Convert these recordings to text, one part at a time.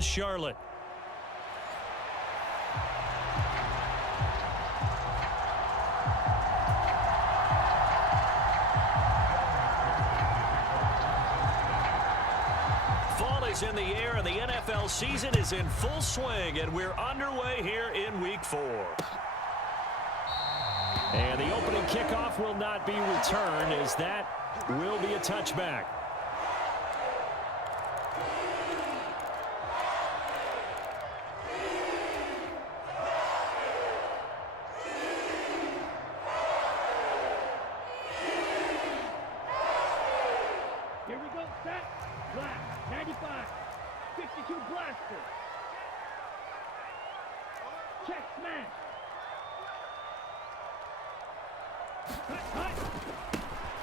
Charlotte. Fall is in the air, and the NFL season is in full swing, and we're underway here in Week 4. And the opening kickoff will not be returned, as that will be a touchback. Here we go, set, black, 95, 52 blaster. Check, smash.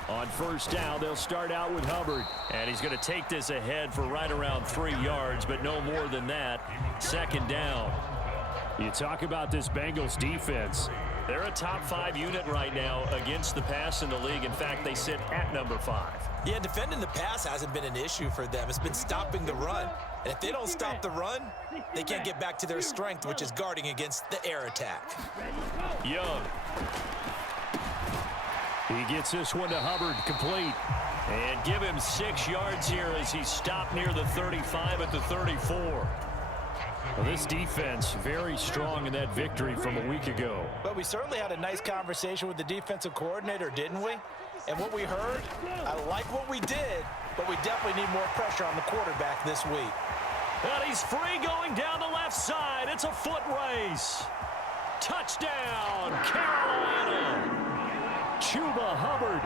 On first down, they'll start out with Hubbard. And he's going to take this ahead for right around 3 yards, but no more than that. Second down. You talk about this Bengals defense. They're a top 5 unit right now against the pass in the league. In fact, they sit at number 5. Yeah, defending the pass hasn't been an issue for them. It's been stopping the run. And if they don't stop the run, they can't get back to their strength, which is guarding against the air attack. Young. He gets this one to Hubbard, complete. And give him 6 yards here as he stopped near the 35 at the 34. Well, this defense very strong in that victory from a week ago. But we certainly had a nice conversation with the defensive coordinator, didn't we? And what we heard, I like what we did, but we definitely need more pressure on the quarterback this week. And he's free going down the left side. It's a foot race. Touchdown, Carolina. Chuba Hubbard,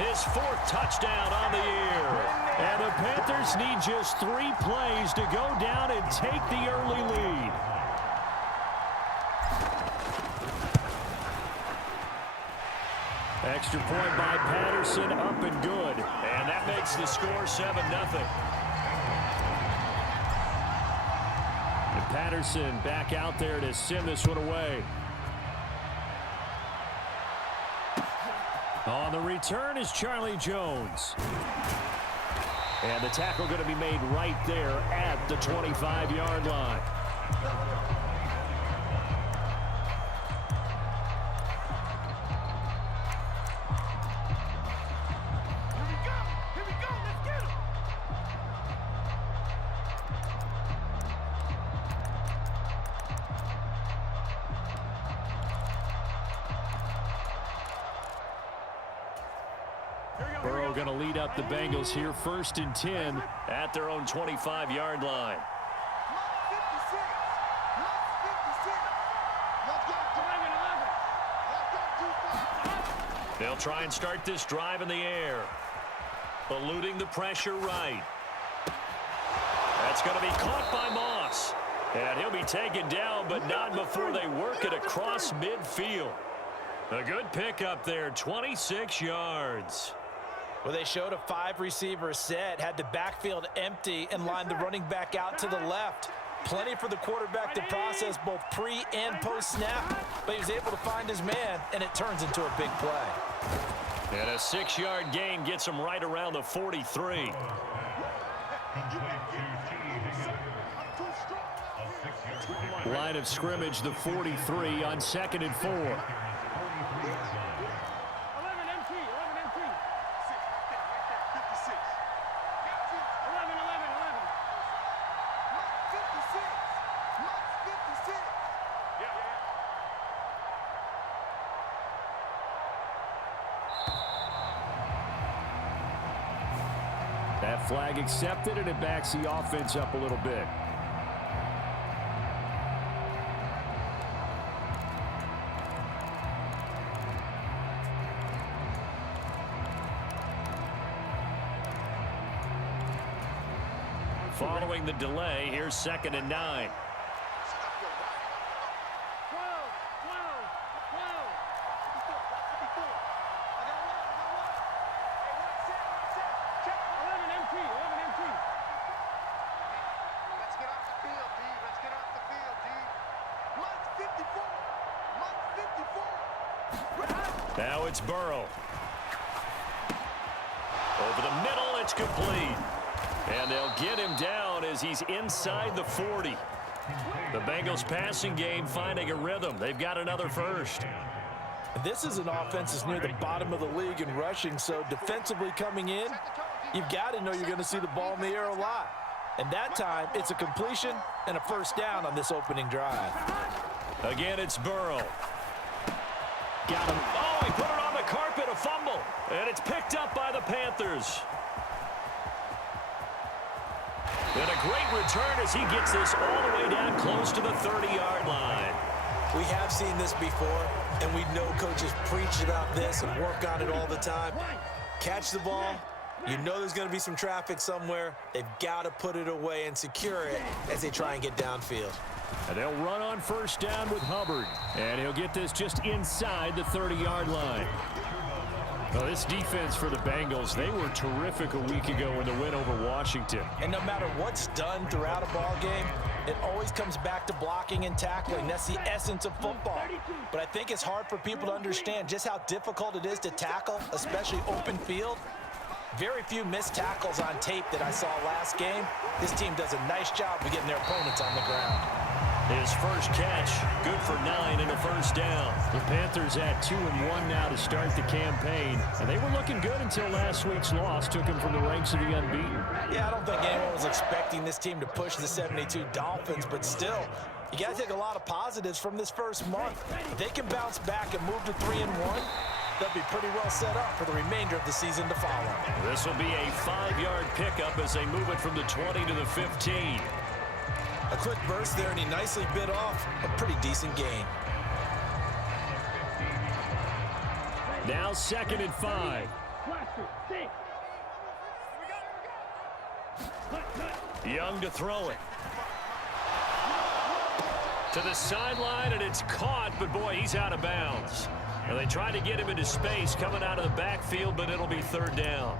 his 4th touchdown on the year. And the Panthers need just 3 plays to go down and take the early lead. Extra point by Patterson, up and good. And that makes the score 7-0. And Patterson back out there to send this one away. On the return is Charlie Jones. And the tackle going to be made right there at the 25-yard line. Burrow going to lead up the Bengals here, 1st and 10 at their own 25-yard line. They'll try and start this drive in the air. Eluding the pressure right. That's going to be caught by Moss. And he'll be taken down, but not before they work it across midfield. A good pickup there, 26 yards. Well, they showed a 5-receiver set, had the backfield empty, and lined the running back out to the left. Plenty for the quarterback to process both pre- and post-snap, but he was able to find his man, and it turns into a big play. And a 6-yard gain gets him right around the 43. Line of scrimmage, the 43 on 2nd and 4. That flag accepted, and it backs the offense up a little bit. Following the delay, here's 2nd and 9. Now it's Burrow. Over the middle, it's complete. And they'll get him down down as he's inside the 40. The Bengals passing game finding a rhythm. They've got another first. This is an offense that's near the bottom of the league in rushing, so defensively coming in, you've got to know you're going to see the ball in the air a lot. And that time, it's a completion and a first down on this opening drive. Again, it's Burrow. Got him. Oh, he put it on the carpet, a fumble. And it's picked up by the Panthers. And a great return as he gets this all the way down close to the 30-yard line. We have seen this before, and we know coaches preach about this and work on it all the time. Catch the ball. You know there's going to be some traffic somewhere. They've got to put it away and secure it as they try and get downfield. And they'll run on first down with Hubbard. And he'll get this just inside the 30-yard line. Well, this defense for the Bengals, they were terrific a week ago in the win over Washington. And no matter what's done throughout a ball game, it always comes back to blocking and tackling. That's the essence of football. But I think it's hard for people to understand just how difficult it is to tackle, especially open field. Very few missed tackles on tape that I saw last game. This team does a nice job of getting their opponents on the ground. His first catch, good for 9 and a first down. The Panthers at 2-1 now to start the campaign. And they were looking good until last week's loss took them from the ranks of the unbeaten. Yeah, I don't think anyone was expecting this team to push the 72 Dolphins, but still, you got to take a lot of positives from this first month. If they can bounce back and move to 3-1, they'll be pretty well set up for the remainder of the season to follow. This will be a 5-yard pickup as they move it from the 20 to the 15. A quick burst there, and he nicely bit off a pretty decent gain. Now 2nd and 5. Young to throw it. To the sideline, and it's caught, but boy, he's out of bounds. Well, they tried to get him into space coming out of the backfield, but it'll be 3rd down.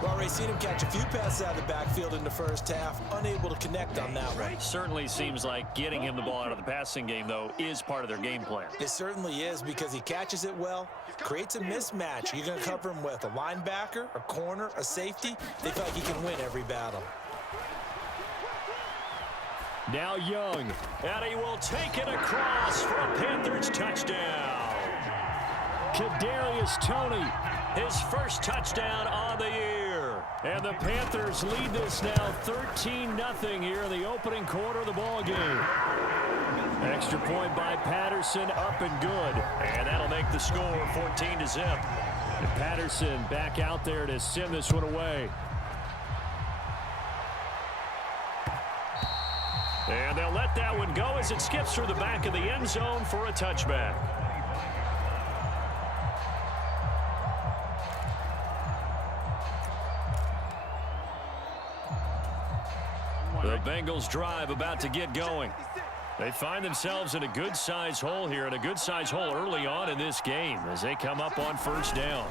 We've already seen him catch a few passes out of the backfield in the first half, unable to connect on that one. Certainly seems like getting him the ball out of the passing game, though, is part of their game plan. It certainly is, because he catches it well, creates a mismatch. You're going to cover him with a linebacker, a corner, a safety. They feel like he can win every battle. Now Young, and he will take it across for a Panthers touchdown. Kadarius Toney, his first touchdown on the year. And the Panthers lead this now 13-0 here in the opening quarter of the ball game. Extra point by Patterson, up and good. And that'll make the score 14-0. And Patterson back out there to send this one away. And they'll let that one go as it skips through the back of the end zone for a touchback. The Bengals drive about to get going. They find themselves in a good-sized hole here, and a good-sized hole early on in this game as they come up on first down.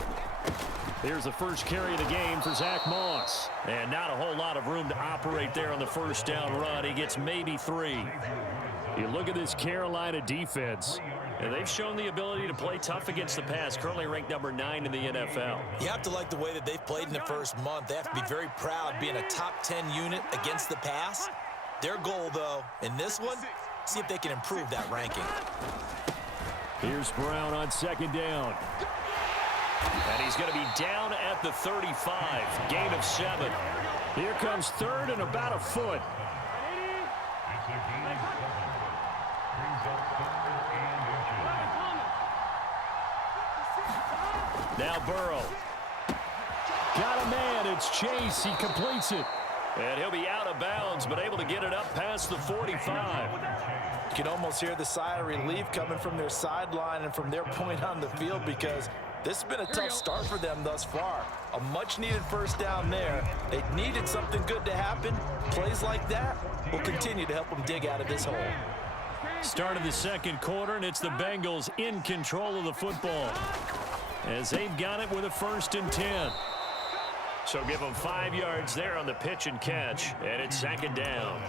Here's the first carry of the game for Zach Moss. And not a whole lot of room to operate there on the first down run. He gets maybe 3. You look at this Carolina defense, and they've shown the ability to play tough against the pass, currently ranked number 9 in the NFL. You have to like the way that they've played in the first month. They have to be very proud being a top 10 unit against the pass. Their goal, though, in this one, see if they can improve that ranking. Here's Brown on 2nd down. And he's going to be down at the 35. Gain of 7. Here comes 3rd and about a foot. Now Burrow. Got a man. It's Chase. He completes it. And he'll be out of bounds, but able to get it up past the 45. You can almost hear the sigh of relief coming from their sideline and from their point on the field, because this has been a tough start for them thus far. A much-needed first down there. They needed something good to happen. Plays like that will continue to help them dig out of this hole. Start of the 2nd quarter, and it's the Bengals in control of the football, as they've got it with a 1st and 10. So give them 5 yards there on the pitch and catch, and it's 2nd down.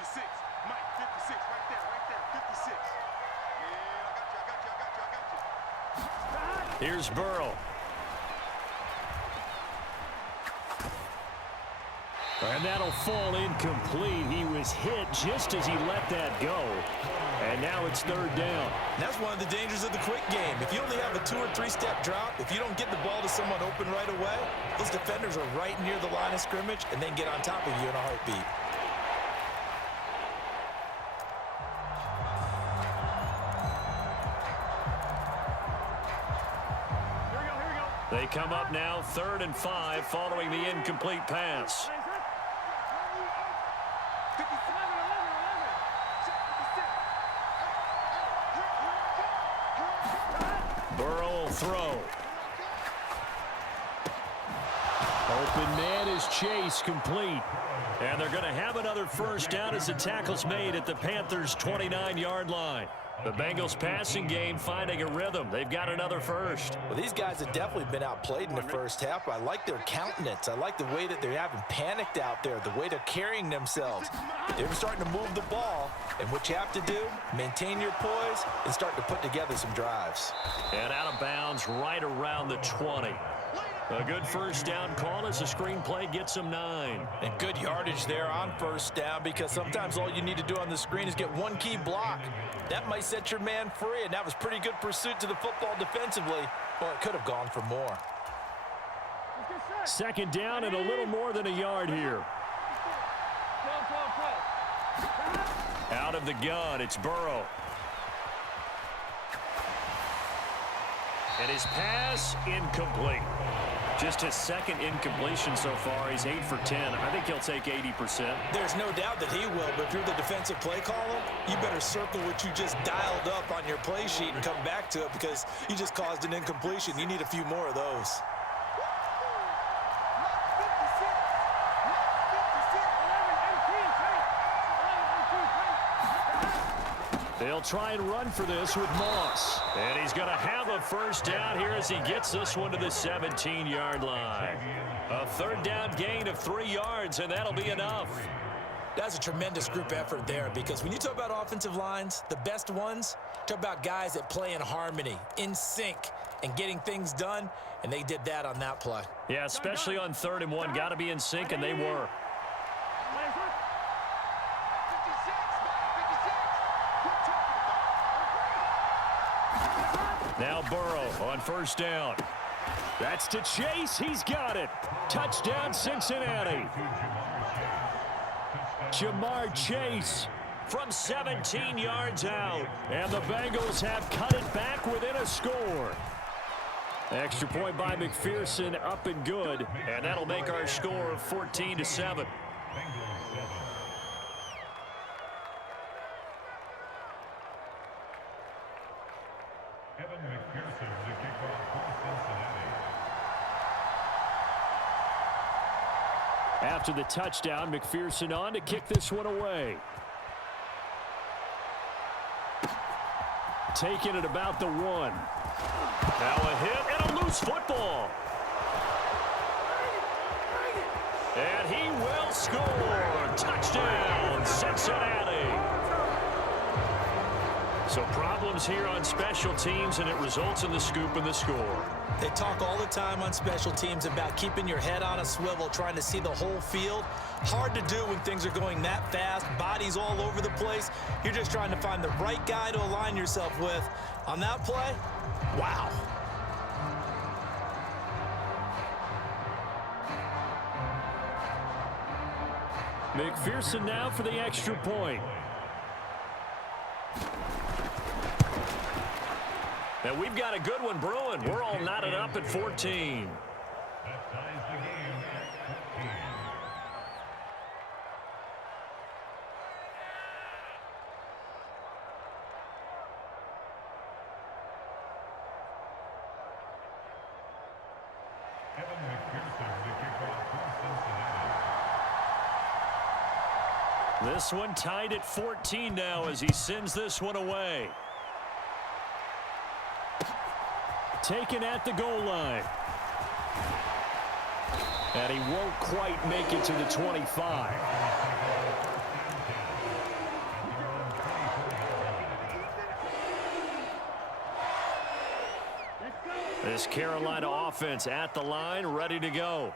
56. Mike, 56. Right there, 56. Yeah, I got you. Here's Burrow. And that'll fall incomplete. He was hit just as he let that go. And now it's third down. That's one of the dangers of the quick game. If you only have a 2- or 3-step drop, if you don't get the ball to someone open right away, those defenders are right near the line of scrimmage and then get on top of you in a heartbeat. They come up now 3rd and 5 following the incomplete pass. Burrow will throw. Open man is Chase, complete. And they're going to have another first down as the tackle's made at the Panthers' 29-yard line. The Bengals passing game finding a rhythm. They've got another first. Well, these guys have definitely been outplayed in the first half. I like their countenance. I like the way that they haven't panicked out there, the way they're carrying themselves. They're starting to move the ball, and what you have to do, maintain your poise and start to put together some drives. And out of bounds right around the 20. A good first down call as the screenplay gets them 9. And good yardage there on first down, because sometimes all you need to do on the screen is get one key block. That might set your man free, and that was pretty good pursuit to the football defensively. Well, it could have gone for more. Second down and a little more than a yard here. Out of the gun, it's Burrow. And his pass incomplete. Just his second incompletion so far. He's 8 for 10. I think he'll take 80%. There's no doubt that he will, but if you're the defensive play caller, you better circle what you just dialed up on your play sheet and come back to it, because you just caused an incompletion. You need a few more of those. They'll try and run for this with Moss. And he's going to have a first down here as he gets this one to the 17-yard line. A third down gain of 3 yards, and that'll be enough. That's a tremendous group effort there, because when you talk about offensive lines, the best ones, talk about guys that play in harmony, in sync, and getting things done, and they did that on that play. Yeah, especially on 3rd and 1. Got to be in sync, and they were. Now Burrow on first down. That's to Chase. He's got it. Touchdown, Cincinnati. Jamar Chase from 17 yards out. And the Bengals have cut it back within a score. Extra point by McPherson, up and good. And that'll make our score 14-7. After the touchdown, McPherson on to kick this one away. Taking it about the 1. Now a hit and a loose football. And he will score. Touchdown, Cincinnati. So problems here on special teams, and it results in the scoop and the score. They talk all the time on special teams about keeping your head on a swivel, trying to see the whole field. Hard to do when things are going that fast, bodies all over the place. You're just trying to find the right guy to align yourself with. On that play, wow. McPherson now for the extra point. And we've got a good one brewing. We're all knotted up at 14. That ties the game at 14. Kevin McPherson to kick off for Cincinnati. This one tied at 14 now as he sends this one away. Taken at the goal line. And he won't quite make it to the 25. This Carolina offense at the line, ready to go.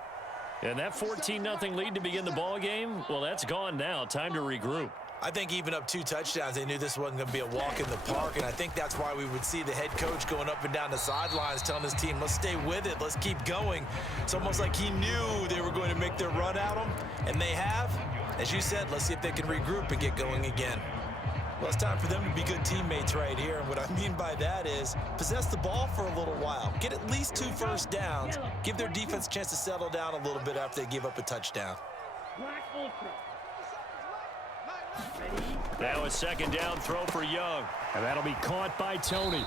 And that 14-0 lead to begin the ball game, well, that's gone now. Time to regroup. I think even up 2 touchdowns, they knew this wasn't going to be a walk in the park, and I think that's why we would see the head coach going up and down the sidelines telling his team, let's stay with it, let's keep going. It's almost like he knew they were going to make their run at him, and they have. As you said, let's see if they can regroup and get going again. Well, it's time for them to be good teammates right here, and what I mean by that is possess the ball for a little while, get at least 2 first downs, give their defense a chance to settle down a little bit after they give up a touchdown. Black Ultra. Now a second down throw for Young, and that'll be caught by Tony.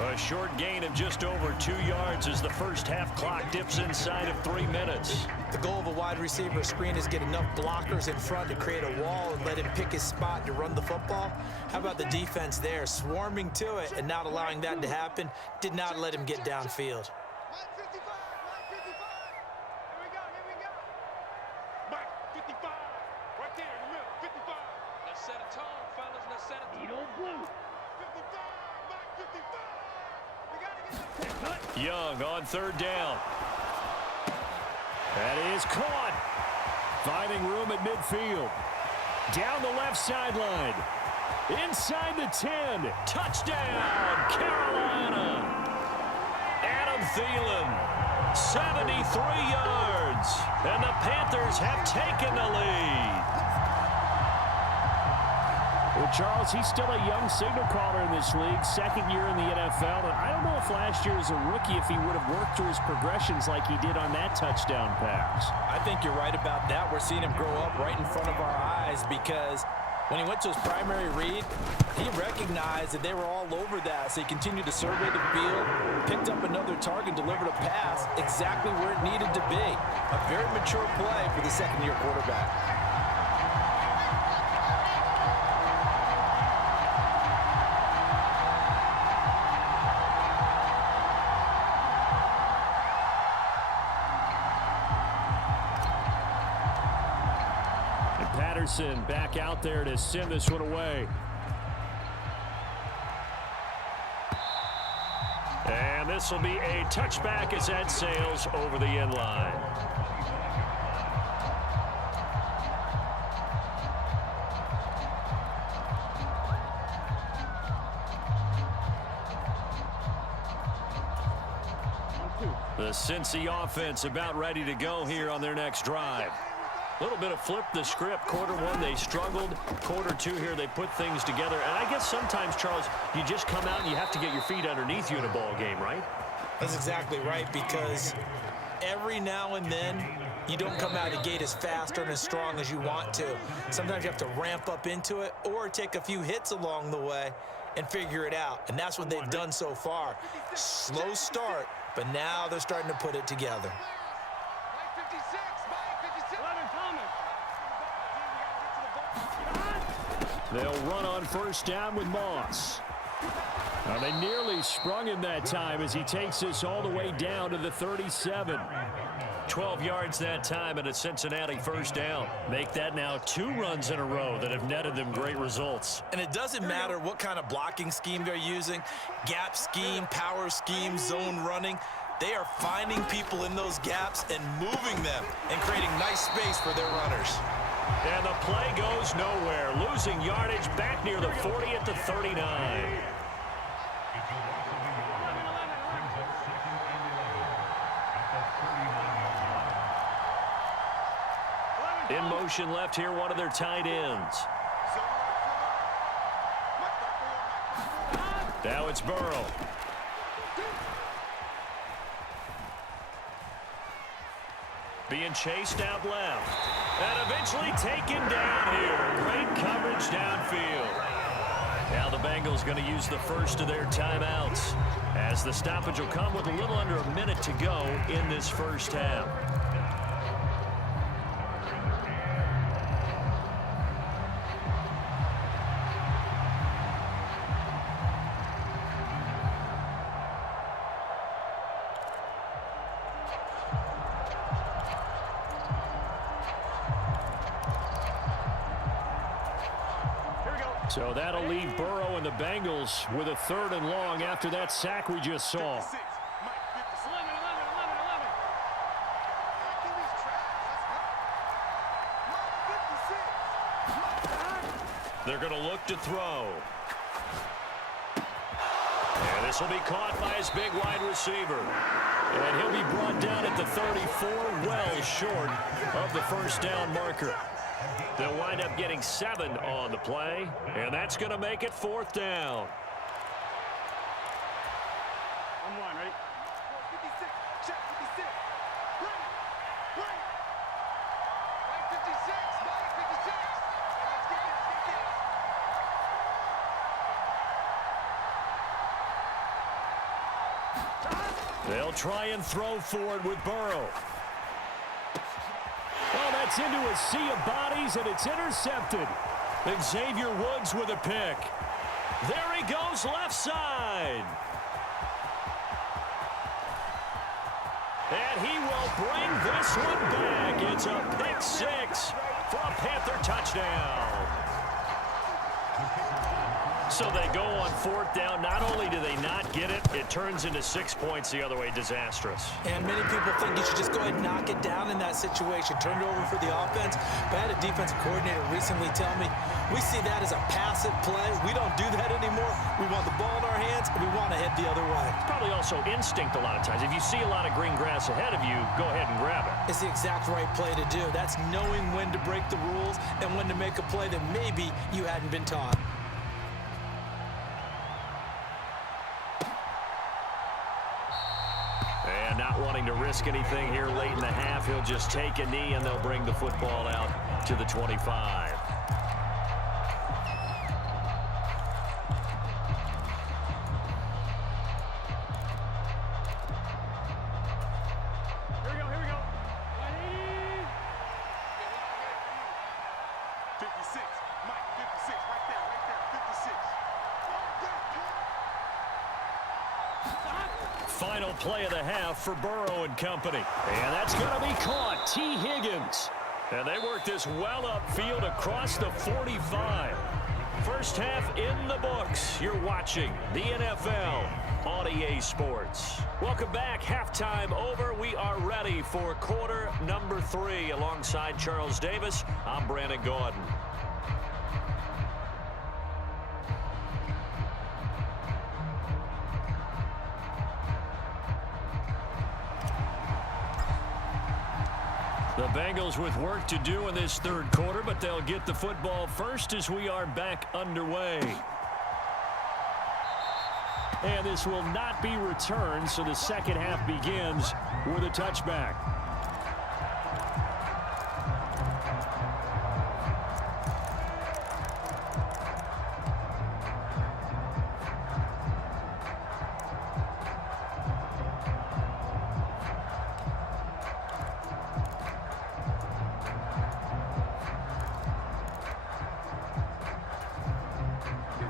A short gain of just over 2 yards as the first half clock dips inside of 3 minutes. The goal of a wide receiver screen is get enough blockers in front to create a wall and let him pick his spot to run the football. How about the defense there, swarming to it and not allowing that to happen? Did not let him get downfield. Young on third down. That is caught. Finding room at midfield. Down the left sideline. Inside the 10. Touchdown, Carolina. Adam Thielen, 73 yards. And the Panthers have taken the lead. Well, Charles, he's still a young signal caller in this league, second year in the NFL. And I don't know if last year as a rookie, if he would have worked through his progressions like he did on that touchdown pass. I think you're right about that. We're seeing him grow up right in front of our eyes because when he went to his primary read, he recognized that they were all over that. So he continued to survey the field, picked up another target, delivered a pass exactly where it needed to be. A very mature play for the second-year quarterback. Patterson back out there to send this one away. And this will be a touchback as that sails over the end line. The Cincy offense about ready to go here on their next drive. A little bit of flip the script. Quarter one, they struggled. Quarter two here, they put things together. And I guess sometimes, Charles, you just come out and you have to get your feet underneath you in a ball game, right? That's exactly right, because every now and then, you don't come out of the gate as fast or as strong as you want to. Sometimes you have to ramp up into it or take a few hits along the way and figure it out. And that's what they've done so far. Slow start, but now they're starting to put it together. They'll run on first down with Moss. Now they nearly sprung him that time as he takes this all the way down to the 37. 12 yards that time and a Cincinnati first down. Make that now 2 runs in a row that have netted them great results. And it doesn't matter what kind of blocking scheme they're using, gap scheme, power scheme, zone running. They are finding people in those gaps and moving them and creating nice space for their runners. And the play goes nowhere. Losing yardage back near the 40 at the 39. In motion left here, one of their tight ends. Now it's Burrow. Being chased out left. And eventually taken down here. Great coverage downfield. Now the Bengals going to use the first of their timeouts, as the stoppage will come with a little under a minute to go in this first half. So that'll leave Burrow and the Bengals with a 3rd and long after that sack we just saw. They're going to look to throw. And this will be caught by his big wide receiver. And he'll be brought down at the 34, well short of the first down marker. They'll wind up getting 7 on the play, and that's going to make it 4th down. I'm one, ready? 56, check 56. Right, right. Right 56, right 56. Let's get it, let's get it. They'll try and throw forward with Burrow. Well, that's into a sea of bodies, and it's intercepted. Xavier Woods with a pick. There he goes, left side. And he will bring this one back. It's a pick 6 for a Panther touchdown. So they go on 4th down. Not only do they not get it, it turns into 6 points the other way. Disastrous. And many people think you should just go ahead and knock it down in that situation. Turn it over for the offense. But I had a defensive coordinator recently tell me, we see that as a passive play. We don't do that anymore. We want the ball in our hands, and we want to head the other way. It's probably also instinct a lot of times. If you see a lot of green grass ahead of you, go ahead and grab it. It's the exact right play to do. That's knowing when to break the rules and when to make a play that maybe you hadn't been taught. And not wanting to risk anything here late in the half, he'll just take a knee, and they'll bring the football out to the 25. Here we go, here we go. 56, Mike, 56, right there, 56. Final play of the half for Burrow and company. And that's going to be caught. T. Higgins. And they work this well upfield across the 45. First half in the books. You're watching the NFL on EA Sports. Welcome back. Halftime over. We are ready for quarter number 3. Alongside Charles Davis, I'm Brandon Gordon. The Bengals with work to do in this third quarter, but they'll get the football first as we are back underway. And this will not be returned, so the second half begins with a touchback.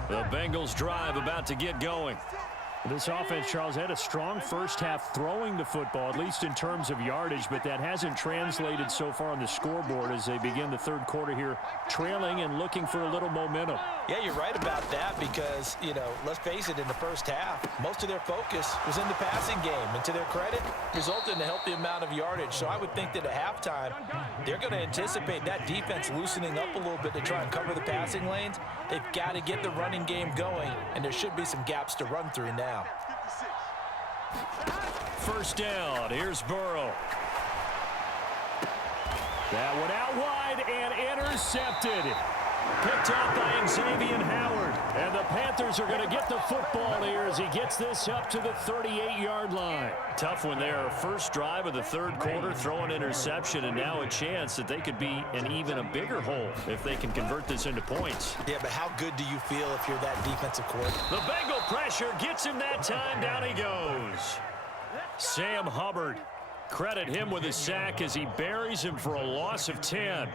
The Bengals drive about to get going. This offense, Charles, had a strong first half throwing the football, at least in terms of yardage, but that hasn't translated so far on the scoreboard as they begin the third quarter here, trailing and looking for a little momentum. Yeah, you're right about that because, you know, let's face it, in the first half, most of their focus was in the passing game. And to their credit, resulted in a healthy amount of yardage. So I would think that at halftime, they're going to anticipate that defense loosening up a little bit to try and cover the passing lanes. They've got to get the running game going, and there should be some gaps to run through now. First down. Here's Burrow. That one out wide and intercepted. Picked up by Xavier Howard. And the Panthers are going to get the football here as he gets this up to the 38-yard line. Tough one there. First drive of the third quarter, throw an interception, and now a chance that they could be in even a bigger hole if they can convert this into points. Yeah, but how good do you feel if you're that defensive coordinator? The Bengal pressure gets him that time. Down he goes. Sam Hubbard. Credit him with a sack as he buries him for a loss of 10.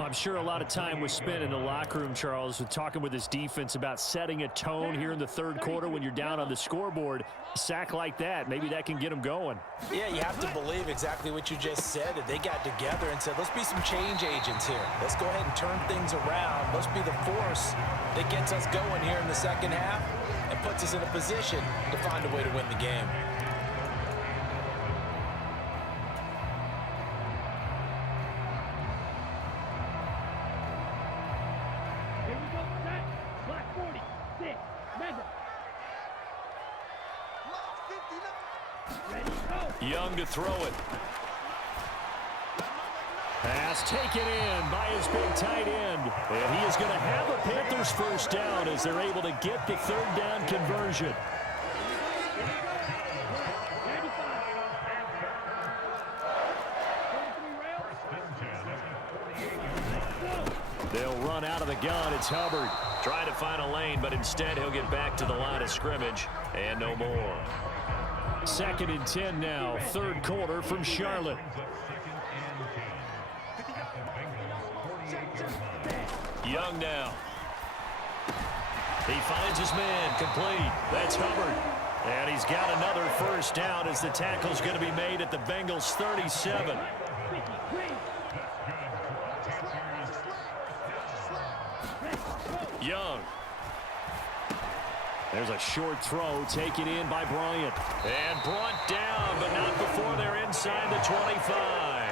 I'm sure a lot of time was spent in the locker room, Charles, with talking with his defense about setting a tone here in the third quarter when you're down on the scoreboard. A sack like that, maybe that can get them going. Yeah, you have to believe exactly what you just said. That they got together and said, let's be some change agents here. Let's go ahead and turn things around. Let's be the force that gets us going here in the second half and puts us in a position to find a way to win the game. Here we go. Young to throw it. Pass taken in by his big tight end. And he is going to have a Panthers first down as they're able to get the third down conversion. They'll run out of the gun. It's Hubbard trying to find a lane, but instead he'll get back to the line of scrimmage and no more. 2nd and 10 now, third quarter from Charlotte. Young now. He finds his man, complete. That's Hubbard. And he's got another first down as the tackle's going to be made at the Bengals 37. Young. There's a short throw taken in by Bryant. And brought down, but not before they're inside the 25.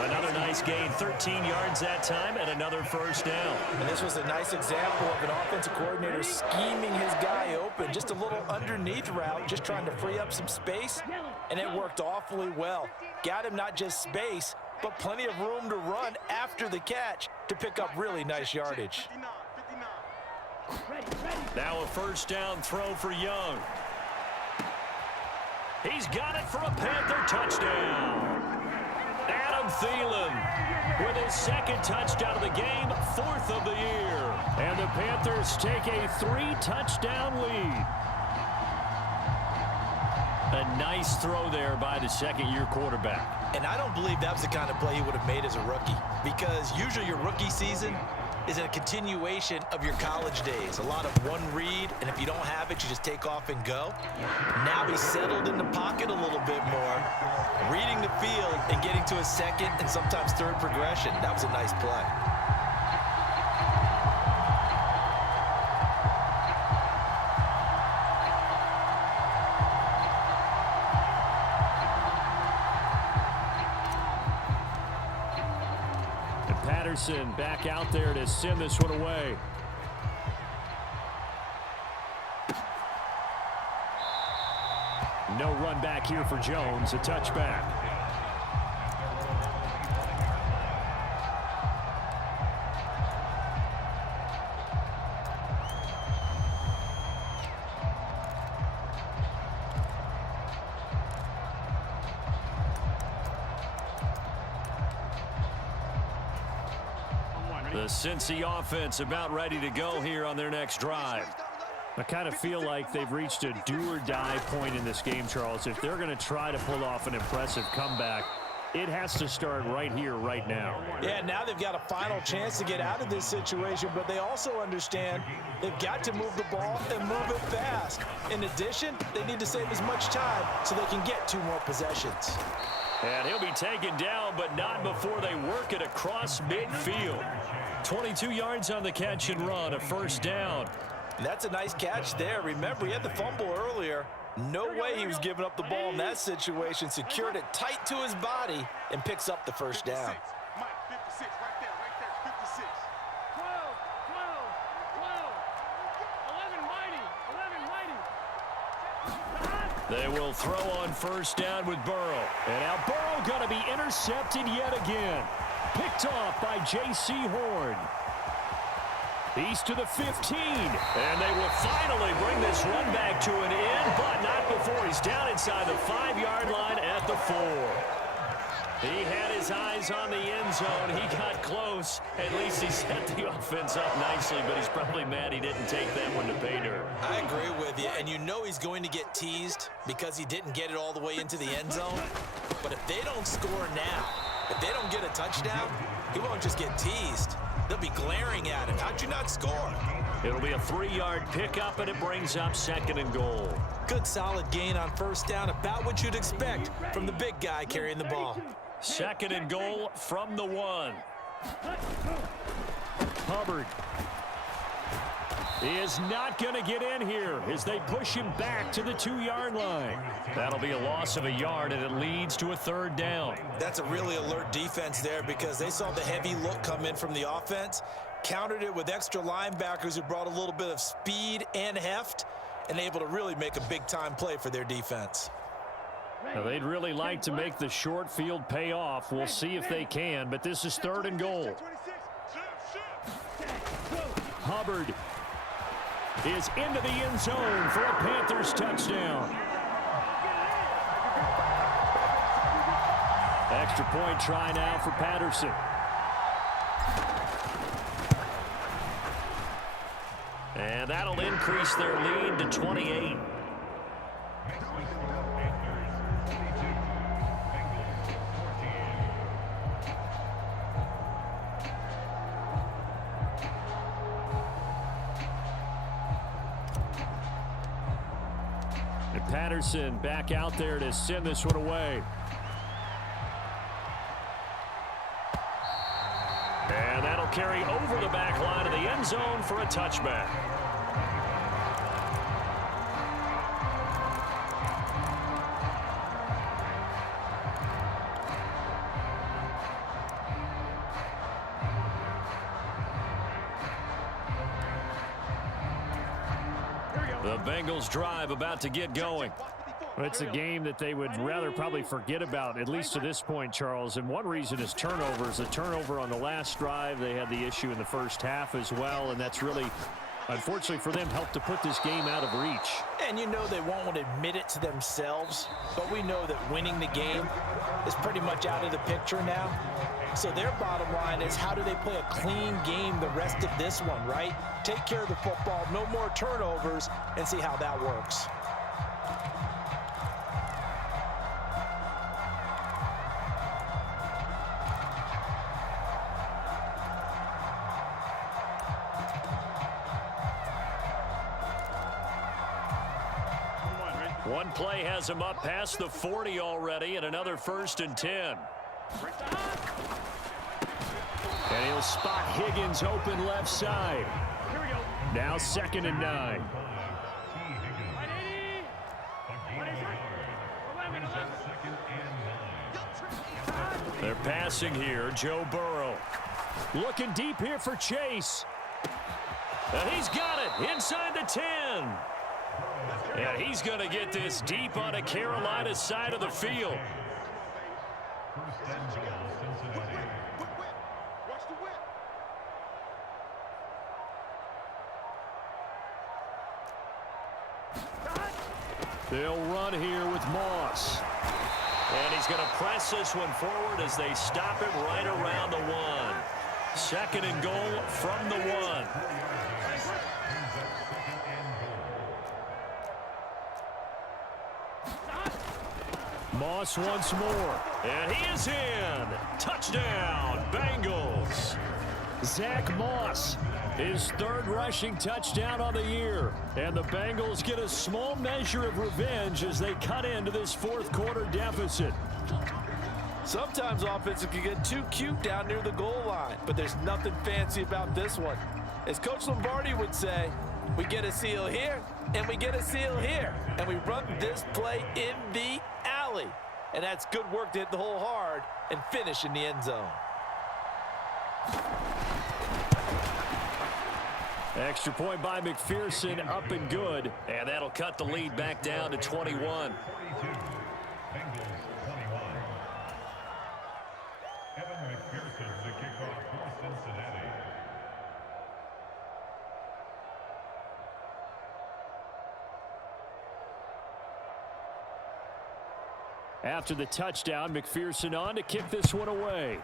Another nice gain, 13 yards that time, and another first down. And this was a nice example of an offensive coordinator scheming his guy open. Just a little underneath route, just trying to free up some space, and it worked awfully well. Got him not just space, but plenty of room to run after the catch to pick up really nice yardage. Now a first down throw for Young. He's got it for a Panther touchdown. Adam Thielen with his second touchdown of the game, 4th of the year. And the Panthers take a 3-touchdown lead. A nice throw there by the second-year quarterback. And I don't believe that was the kind of play he would have made as a rookie, because usually your rookie season is a continuation of your college days. A lot of one read, and if you don't have it, you just take off and go. Now he's settled in the pocket a little bit more, reading the field and getting to a second and sometimes third progression. That was a nice play. Patterson back out there to send this one away. No run back here for Jones, a touchback. The Cincy offense about ready to go here on their next drive. I kind of feel like they've reached a do-or-die point in this game, Charles. If they're going to try to pull off an impressive comeback, it has to start right here, right now. Yeah, now they've got a final chance to get out of this situation, but they also understand they've got to move the ball and move it fast. In addition, they need to save as much time so they can get 2 more possessions. And he'll be taken down, but not before they work it across midfield. 22 yards on the catch and run, a first down. And that's a nice catch there. Remember, he had the fumble earlier. No way he was giving up the ball in that situation. Secured it tight to his body and picks up the first down. Mike, 56, right there, 56. 12, 11 mighty. They will throw on first down with Burrow. And now Burrow going to be intercepted yet again. Picked off by J.C. Horn. He's to the 15. And they will finally bring this run back to an end, but not before he's down inside the 5-yard line at the 4. He had his eyes on the end zone. He got close. At least he set the offense up nicely, but he's probably mad he didn't take that one to pay dirt. I agree with you, and you know he's going to get teased because he didn't get it all the way into the end zone. But if they don't score now, if they don't get a touchdown, he won't just get teased. They'll be glaring at him. How'd you not score? It'll be a 3-yard pickup, and it brings up 2nd and goal. Good solid gain on first down, about what you'd expect from the big guy carrying the ball. 2nd and goal from the 1. Hubbard is not going to get in here as they push him back to the 2-yard line. That'll be a loss of a yard, and it leads to a 3rd down. That's a really alert defense there because they saw the heavy look come in from the offense, countered it with extra linebackers who brought a little bit of speed and heft, and able to really make a big-time play for their defense. Now, they'd really like to make the short field pay off. We'll see if they can, but this is 3rd and goal. Hubbard is into the end zone for a Panthers touchdown. Extra point try now for Patterson. And that'll increase their lead to 28. And Patterson back out there to send this one away. And that'll carry over the back line of the end zone for a touchback. The Bengals drive about to get going. It's a game that they would rather probably forget about, at least to this point, Charles. And one reason is turnovers. A turnover on the last drive. They had the issue in the first half as well, and that's really, unfortunately for them, helped to put this game out of reach. And you know they won't admit it to themselves, but we know that winning the game is pretty much out of the picture now. So their bottom line is, how do they play a clean game the rest of this one, right? Take care of the football, no more turnovers, and see how that works. One play has him up past the 40 already, and another 1st and 10. And he'll spot Higgins open left side. Now 2nd and 9. They're passing here. Joe Burrow looking deep here for Chase. And he's got it inside the 10. And he's going to get this deep on a Carolina side of the field. They'll run here with Moss. And he's going to press this one forward as they stop him right around the 1. 2nd and goal from the 1. Moss once more. And he is in. Touchdown, Bengals. Zach Moss, his 3rd rushing touchdown on the year. And the Bengals get a small measure of revenge as they cut into this 4th quarter deficit. Sometimes offenses can get too cute down near the goal line, but there's nothing fancy about this one. As Coach Lombardi would say, we get a seal here, and we get a seal here, and we run this play in the alley. And that's good work to hit the hole hard and finish in the end zone. Extra point by McPherson, up and good. And that'll cut the lead back down to 21. After the touchdown, McPherson on to kick this one away.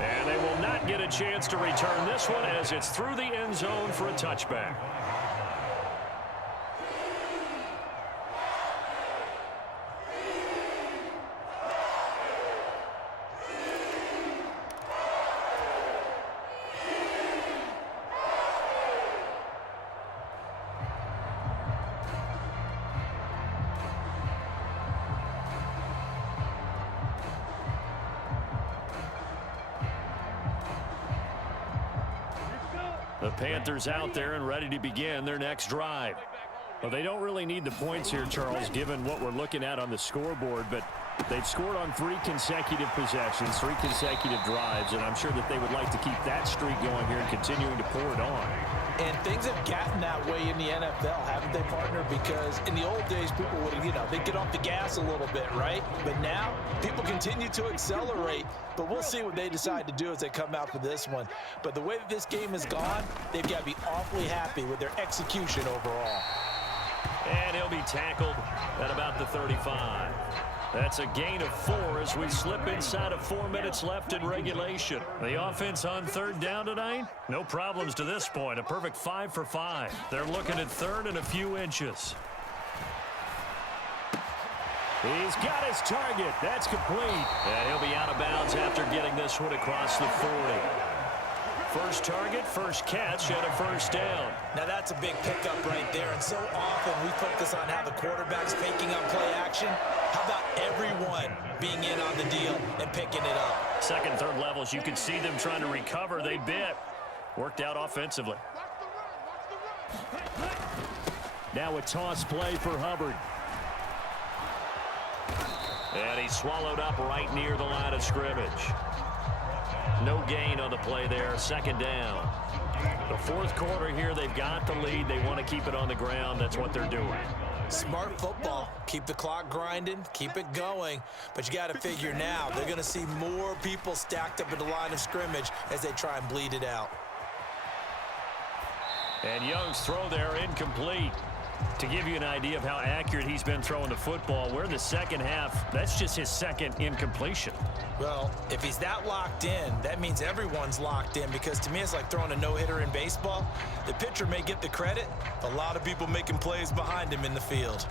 And they will not get a chance to return this one as it's through the end zone for a touchback. The Panthers out there and ready to begin their next drive. Well, they don't really need the points here, Charles, given what we're looking at on the scoreboard, but they've scored on 3 consecutive possessions, 3 consecutive drives, and I'm sure that they would like to keep that streak going here and continuing to pour it on. And things have gotten that way in the NFL, haven't they, partner? Because in the old days, people would, they'd get off the gas a little bit, right? But now, people continue to accelerate. But we'll see what they decide to do as they come out for this one. But the way that this game has gone, they've got to be awfully happy with their execution overall. And he'll be tackled at about the 35. That's a gain of 4 as we slip inside of 4 minutes left in regulation. The offense on third down tonight, no problems to this point. A perfect 5 for 5. They're looking at third and a few inches. He's got his target. That's complete. And he'll be out of bounds after getting this one across the 40. First target, first catch, and a first down. Now that's a big pickup right there, and so often we focus on how the quarterback's faking up play action. How about everyone being in on the deal and picking it up? Second, third levels, you can see them trying to recover. They bit. Worked out offensively. Now a toss play for Hubbard. And he's swallowed up right near the line of scrimmage. No gain on the play there. Second down. The fourth quarter here, they've got the lead. They want to keep it on the ground. That's what they're doing. Smart football. Keep the clock grinding. Keep it going. But you got to figure now, they're going to see more people stacked up at the line of scrimmage as they try and bleed it out. And Young's throw there incomplete. To give you an idea of how accurate he's been throwing the football, we're in the second half. That's just his second incompletion. Well, if he's that locked in, that means everyone's locked in, because to me it's like throwing a no-hitter in baseball. The pitcher may get the credit, but a lot of people making plays behind him in the field.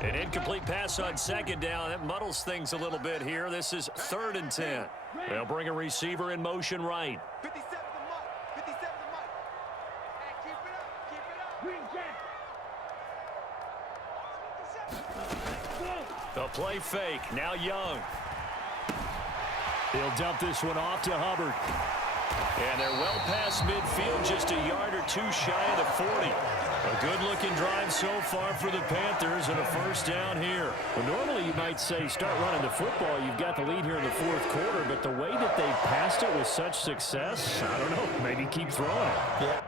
An incomplete pass on second down. That muddles things a little bit here. This is 3rd and 10. They'll bring a receiver in motion right. 57 to Mike. 57 to Mike. Hey, keep it up. Keep it up. Green jack. The play fake. Now Young. He'll dump this one off to Hubbard. And they're well past midfield, just a yard or two shy of the 40. A good-looking drive so far for the Panthers, and a first down here. Well, normally you might say start running the football. You've got the lead here in the fourth quarter, but the way that they passed it with such success, I don't know, maybe keep throwing it. Yeah.